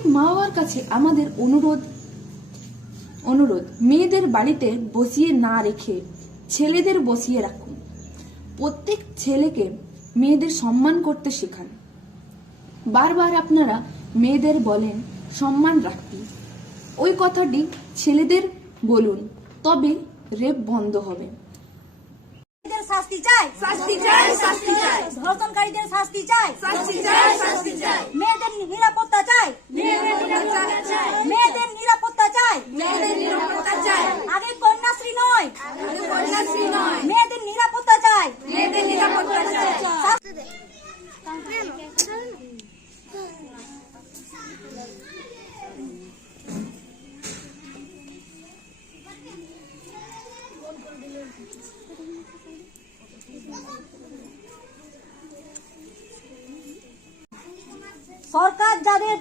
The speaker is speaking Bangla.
প্রত্যেক মা বাবার কাছে আমাদের অনুরোধ অনুরোধ, মেয়েদের বাড়িতে বসিয়ে না রেখে ছেলেদের বসিয়ে রাখুন। প্রত্যেক ছেলেকে মেয়েদের সম্মান করতে শেখান। বারবার আপনারা মেয়েদের বলেন, সম্মান রাখতে ওই কথাটি ছেলেদের বলুন, তবে রেপ বন্ধ হবে। শাস্তি চাই শাস্তি চাই শাস্তি চাই। ধর্ষণকারীদের শাস্তি চাই শাস্তি চাই মেয়েদের নিরাপত্তা চাই মেয়েদের নিরাপত্তা চাই মেয়েদের নিরাপত্তা চাই মেয়েদের নিরাপত্তা চাই আগে কন্যাশ্রী নয় আগে কন্যাশ্রী নয় মেয়েদের নিরাপত্তা চাই। মেয়েদের নিরাপত্তা চাই। সরকার যাদের